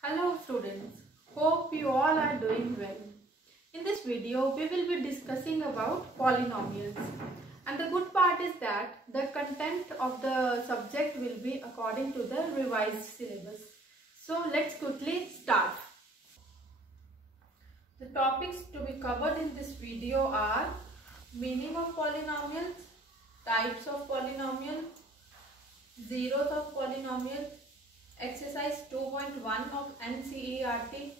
Hello students, hope you all are doing well. In this video, we will be discussing about polynomials. And the good part is that the content of the subject will be according to the revised syllabus. So let's quickly start. The topics to be covered in this video are meaning of polynomials, types of polynomial, zeros of polynomial, exercise 2.1 of NCERT,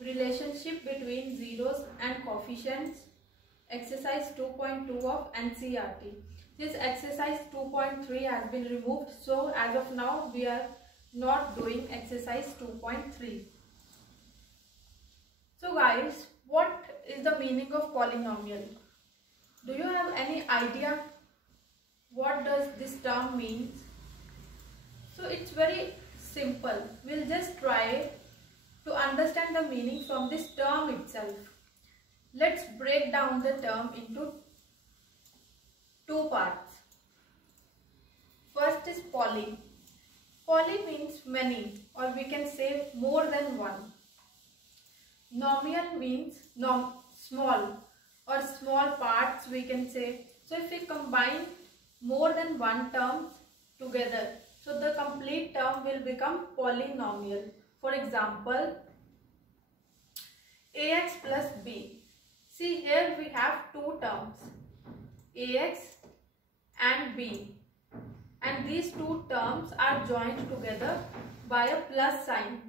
relationship between zeros and coefficients, exercise 2.2 of NCERT. This exercise 2.3 has been removed, so as of now we are not doing exercise 2.3. So guys, what is the meaning of polynomial? Do you have any idea what does this term means? So it's very simple. We'll just try to understand the meaning from this term itself. Let's break down the term into two parts. First is poly. Poly means many, or we can say more than one. Nomial means small, or small parts we can say. So if we combine more than one term together, so the complete term will become polynomial. For example, ax plus b. See, here we have two terms, ax and b, and these two terms are joined together by a plus sign.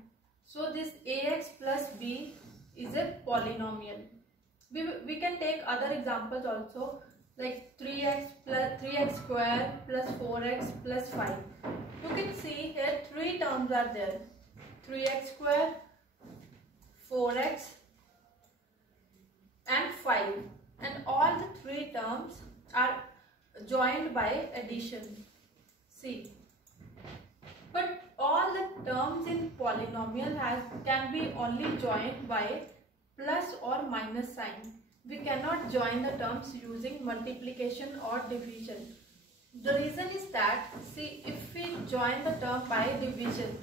So this ax plus b is a polynomial. We can take other examples also, like 3x square plus 4x plus 5. You can see here three terms are there, 3x square, 4x and 5, and all the three terms are joined by addition. See, but all the terms in polynomial can be only joined by plus or minus sign. We cannot join the terms using multiplication or division. The reason is that, see, if we join the term by division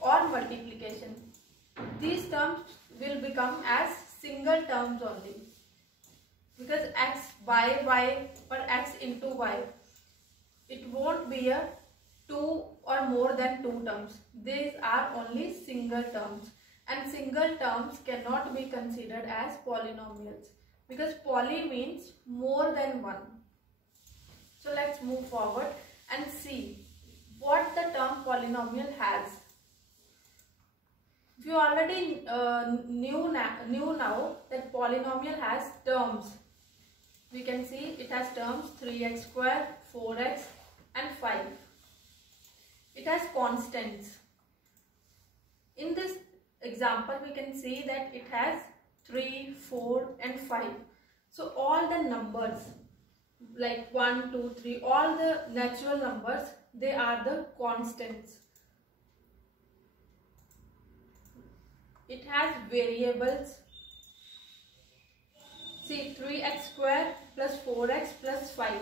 or multiplication, these terms will become as single terms only, because x by y or x into y, it won't be a two or more than two terms. These are only single terms, and single terms cannot be considered as polynomials, because poly means more than one. So let's move forward and see what the term polynomial has. We already knew now that polynomial has terms. We can see it has terms 3x square, 4x and 5. It has constants. In this example, we can see that it has 3, 4 and 5. So all the numbers like 1, 2, 3, all the natural numbers, they are the constants. It has variables. See, 3x square plus 4x plus 5.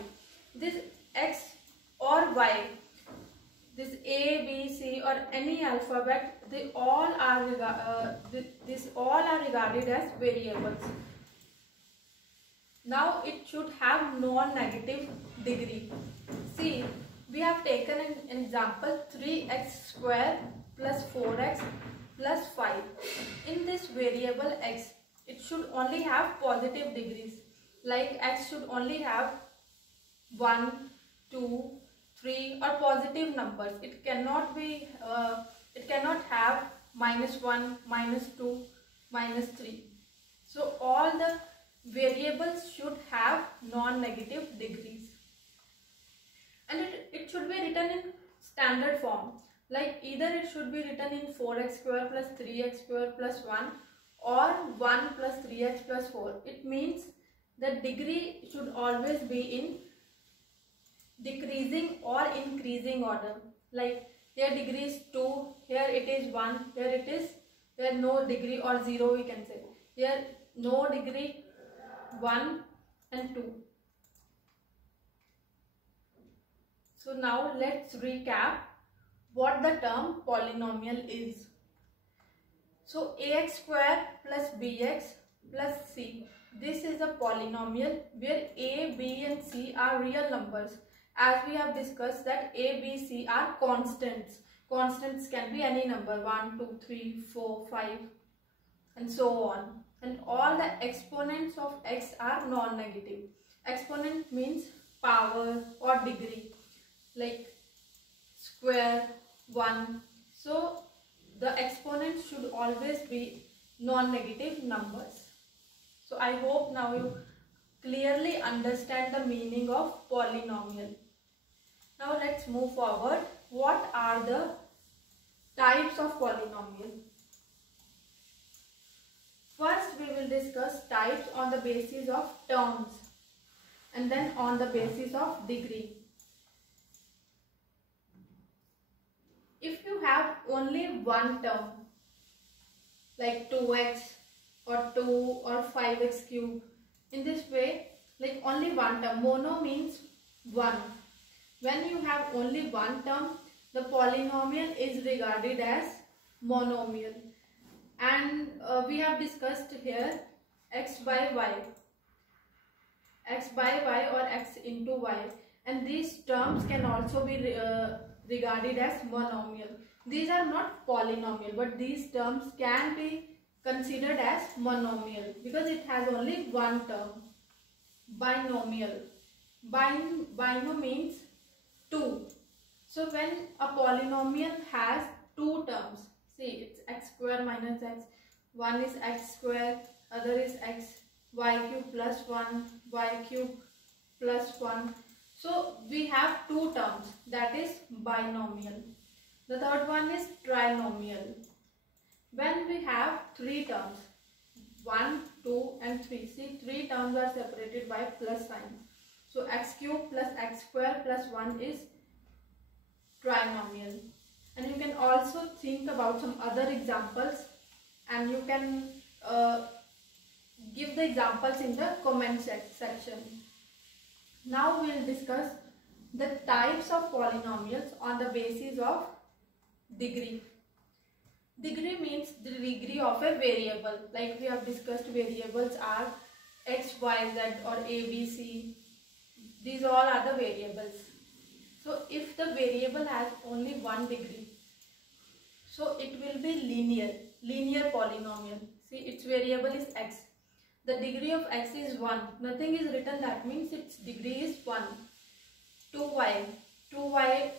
This x or y, this A, B, C or any alphabet, they all are regarded as variables. Now it should have non-negative degree. See, we have taken an example 3x square plus 4x plus 5. In this variable x, it should only have positive degrees. Like x should only have 1, 2, 3 or positive numbers. It cannot be. It cannot have -1, -2, -3. So all the variables should have non-negative degrees, and it should be written in standard form. Like either it should be written in 4x square plus 3x square plus 1 or 1 plus 3x plus 4. It means the degree should always be in decreasing or increasing order. Like here degree is 2, here it is 1, here no degree or 0 we can say. Here no degree, 1 and 2. So now let's recap what the term polynomial is. So ax square plus bx plus c. This is a polynomial where a, b and c are real numbers. As we have discussed that a, b, c are constants. Constants can be any number 1, 2, 3, 4, 5 and so on. And all the exponents of x are non-negative. Exponent means power or degree, like square, 1. So the exponents should always be non-negative numbers. So I hope now you clearly understand the meaning of polynomial. Now let's move forward. What are the types of polynomial? First we will discuss types on the basis of terms and then on the basis of degree. If you have only one term like 2x or 2 or 5x cube, in this way, like only one term, mono means one. When you have only one term, the polynomial is regarded as monomial. And we have discussed here x by y or x into y, and these terms can also be regarded as monomial. These are not polynomial, but these terms can be considered as monomial because it has only one term. Binomial. Bino means two. So when a polynomial has two terms, see it's x square minus x, one is x square, other is x, y cube plus 1, y cube plus 1. So we have two terms, that is binomial. The third one is trinomial. When we have three terms, 1, 2 and 3. See, three terms are separated by plus sign. So x cube plus x square plus 1 is trinomial. And you can also think about some other examples, and you can give the examples in the comment section. Now we will discuss the types of polynomials on the basis of degree. Degree means the degree of a variable. Like we have discussed, variables are x, y, z or a, b, c. These all are the variables. So if the variable has only one degree, so it will be linear polynomial. See, its variable is x. The degree of x is 1. Nothing is written, that means its degree is 1. 2y,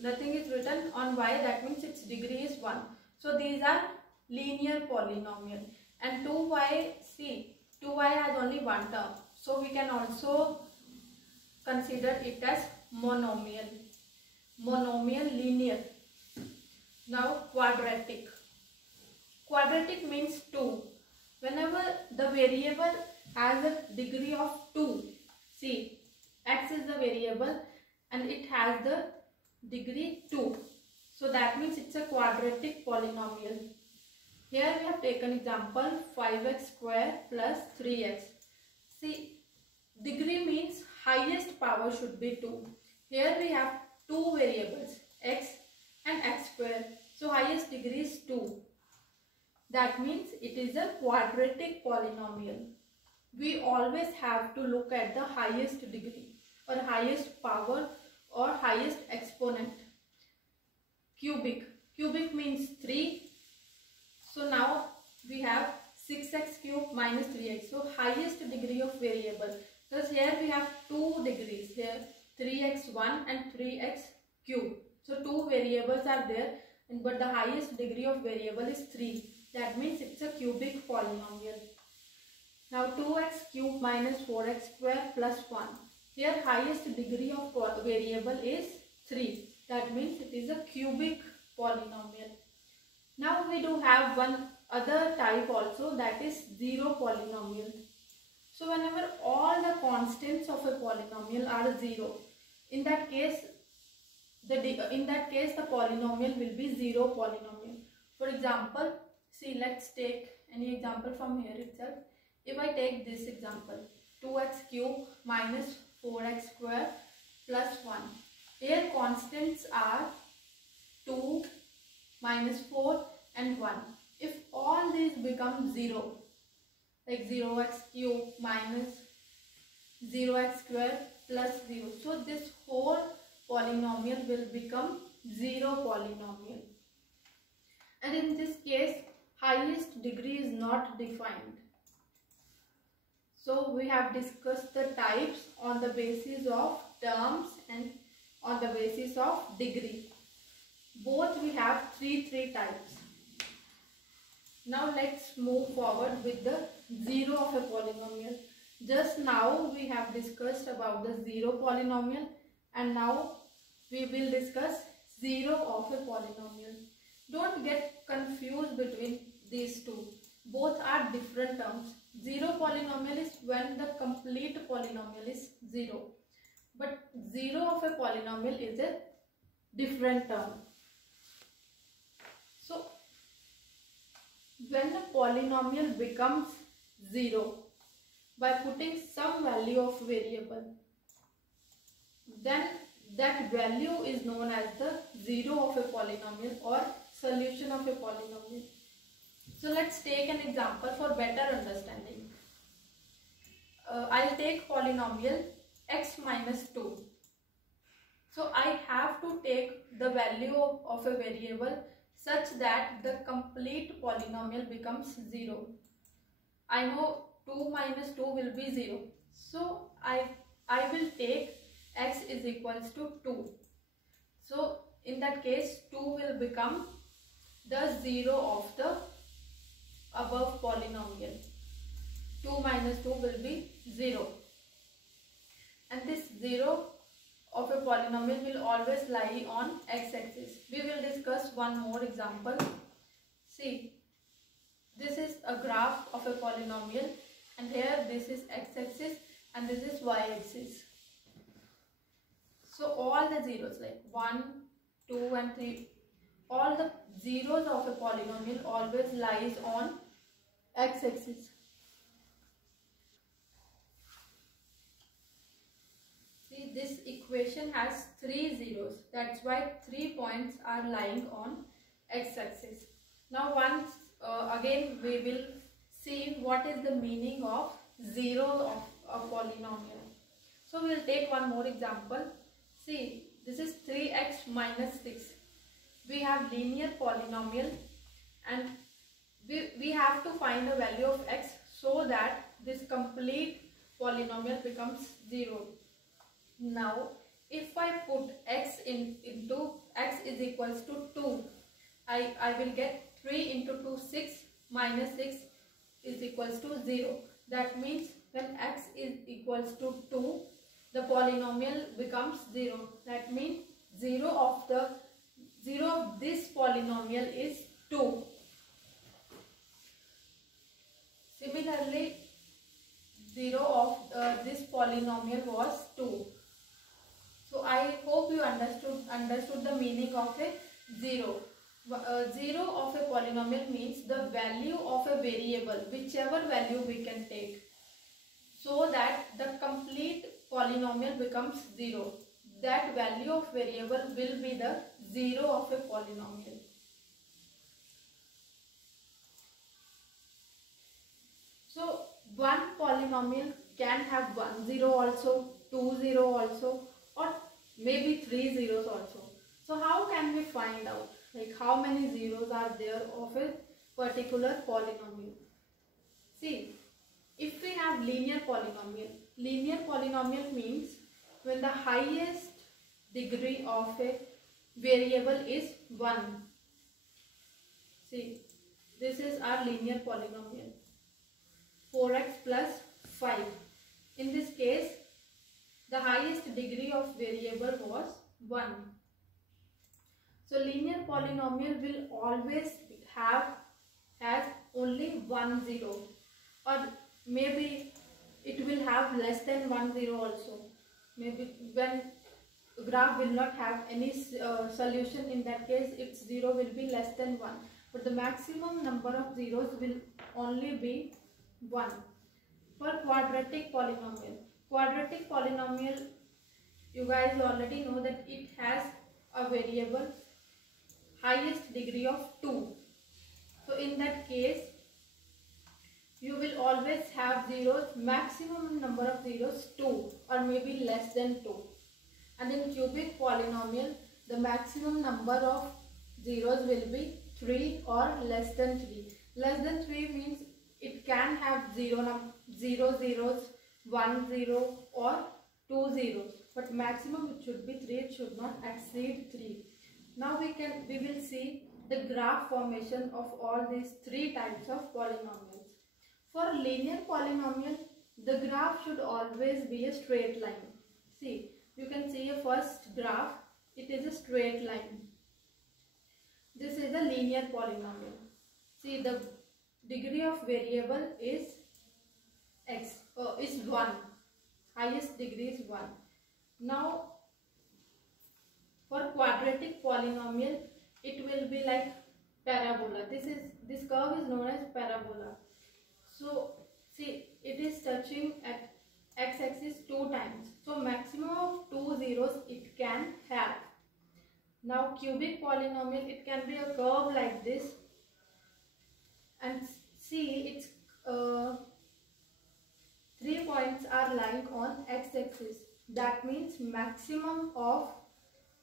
nothing is written on y, that means its degree is 1. So these are linear polynomial. And 2y, see, 2y has only one term. So we can also consider it as monomial. Monomial, linear. Now quadratic. Quadratic means 2. Whenever the variable has a degree of 2, see, x is the variable and it has the degree 2. So that means it's a quadratic polynomial. Here we have taken example 5x square plus 3x. See, degree means highest power should be 2. Here we have two variables, x and x square. So highest degree is 2. That means it is a quadratic polynomial. We always have to look at the highest degree or highest power or highest exponent. Cubic means 3. So now we have 6x cube minus 3x. So highest degree of variable. Because here we have two degrees. Here 3x1 and 3x cube. So two variables are there, but the highest degree of variable is 3. That means it's a cubic polynomial. Now 2x cube minus 4x square plus 1. Here highest degree of variable is 3. That means it is a cubic polynomial. Now we do have one other type also, that is zero polynomial. So whenever all the constants of a polynomial are 0, in that case the polynomial will be zero polynomial. For example, see, let's take any example from here itself. If I take this example, 2x cube minus 4x square plus 1. Here constants are 2, minus 4 and 1. if all these become 0, like 0x cube minus 0x square plus 0, so this whole polynomial will become 0 polynomial. And in this case, highest degree is not defined. So we have discussed the types on the basis of terms and on the basis of degree. Both we have three types. Now let's move forward with the 0 of a polynomial. Just now we have discussed about the 0 polynomial, and now we will discuss 0 of a polynomial. Don't get confused between these two. Both are different terms. 0 polynomial is when the complete polynomial is 0. But 0 of a polynomial is a different term. So, when a polynomial becomes 0 by putting some value of variable, then that value is known as the 0 of a polynomial or solution of a polynomial. So let's take an example for better understanding. I'll take polynomial x minus 2. So I have to take the value of a variable such that the complete polynomial becomes 0. I know 2 minus 2 will be 0. So I will take x is equals to 2. So in that case 2 will become the 0 of the above polynomial. 2 minus 2 will be 0. And this 0 of a polynomial will always lie on x-axis. We will discuss one more example. See, this is a graph of a polynomial, and here this is x-axis and this is y-axis. So all the zeros like 1, 2 and 3, all the zeros of a polynomial always lies on x-axis. See, this equation has 3 zeros. That's why 3 points are lying on x-axis. Now once again we will see what is the meaning of 0 of a polynomial. So we will take one more example. See, this is 3x minus 6. We have linear polynomial and we have to find the value of x so that this complete polynomial becomes 0. Now if I put x into x is equals to 2, I will get 3 into 2 6 minus 6 is equals to 0. That means when x is equals to 2, the polynomial becomes 0. That means 0 of this polynomial is 2. Similarly, 0 of this polynomial was 2. So I hope you understood the meaning of a 0. 0 of a polynomial means the value of a variable, whichever value we can take, so that the complete polynomial becomes 0. That value of variable will be the 0 of a polynomial. So one polynomial can have 1 0 also, 2 0 also, or maybe 3 zeros also. So how can we find out like how many zeros are there of a particular polynomial? See, if we have linear polynomial means when the highest degree of a variable is 1. See, this is our linear polynomial, 4x plus 5. In this case, the highest degree of variable was 1. So linear polynomial will always has only 1 0, or maybe it will have less than 1 0 also. Maybe when graph will not have any solution, in that case its 0 will be less than 1. But the maximum number of zeros will only be 1. For quadratic polynomial, you guys already know that it has a variable highest degree of 2. So in that case, you will always have zeros. Maximum number of zeros 2 or maybe less than 2. And in cubic polynomial, the maximum number of zeros will be 3 or less than 3. Less than 3 means it can have 0 zeros, 1 0 or 2 zeros. But maximum it should be 3, it should not exceed 3. Now we will see the graph formation of all these 3 types of polynomials. For a linear polynomial, the graph should always be a straight line. See, you can see a first graph, it is a straight line. This is a linear polynomial. See, the degree of variable is is 1. Highest degree is 1. Now, for quadratic polynomial, it will be like parabola. This curve is known as parabola. So, see, it is touching at x-axis 2 times. So, maximum of 2 zeros it can have. Now, cubic polynomial, it can be a curve like this. And see, its 3 points are lying on x-axis. That means maximum of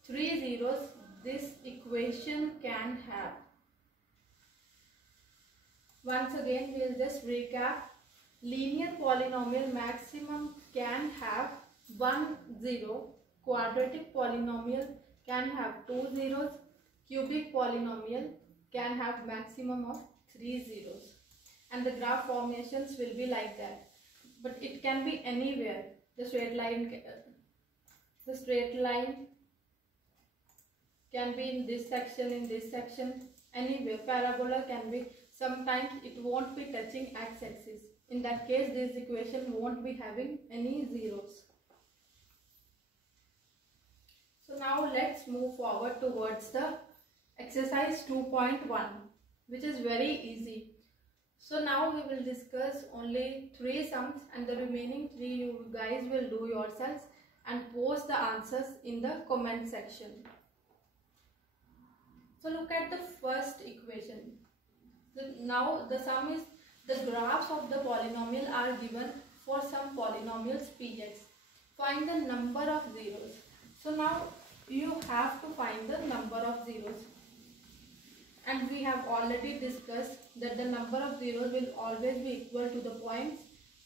3 zeros this equation can have. Once again, we will just recap. Linear polynomial maximum can have 1 zero. Quadratic polynomial can have 2 zeros. Cubic polynomial can have maximum of 3 zeros. And the graph formations will be like that. But it can be anywhere. The straight line can be in this section, anywhere. Parabola can be, sometimes it won't be touching x-axis. In that case, this equation won't be having any zeros. So now let's move forward towards the exercise 2.1, which is very easy. So now we will discuss only 3 sums, and the remaining 3 you guys will do yourselves and post the answers in the comment section. So look at the first equation. Now the sum is, the graphs of the polynomial are given for some polynomials px. Find the number of zeros. So now you have to find the number of zeros. And we have already discussed that the number of zeros will always be equal to the points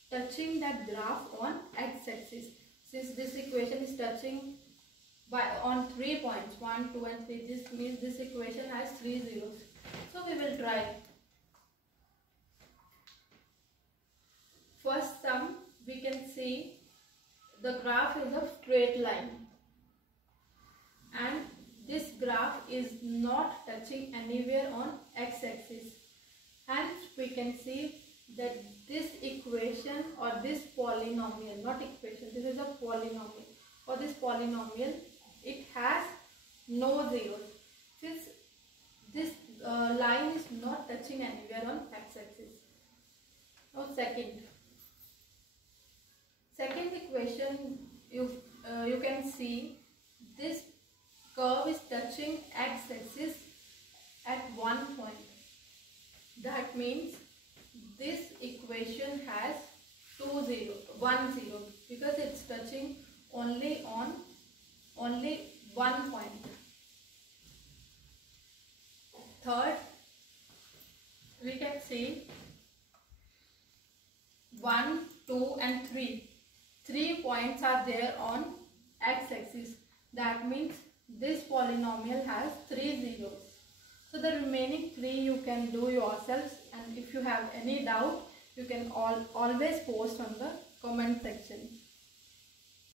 touching that graph on x-axis. Since this equation is touching on 3 points, 1, 2 and 3, this means this equation has 3 zeros. So we will try. First sum, we can see the graph is a straight line. And this graph is not touching anywhere on x-axis. Hence, we can see that this equation or this polynomial, not equation, this is a polynomial. For this polynomial, it has no zeros. Since this line is not touching anywhere on x-axis. Now, second equation, you can see this curve is touching x-axis at 1 point. That means this equation has 1 0 because it's touching only on 1 point. Third, we can see 1, 2 and 3. 3 points are there on x-axis. That means this polynomial has 3 zeros. So the remaining 3 you can do yourselves, and if you have any doubt, you can always post on the comment section.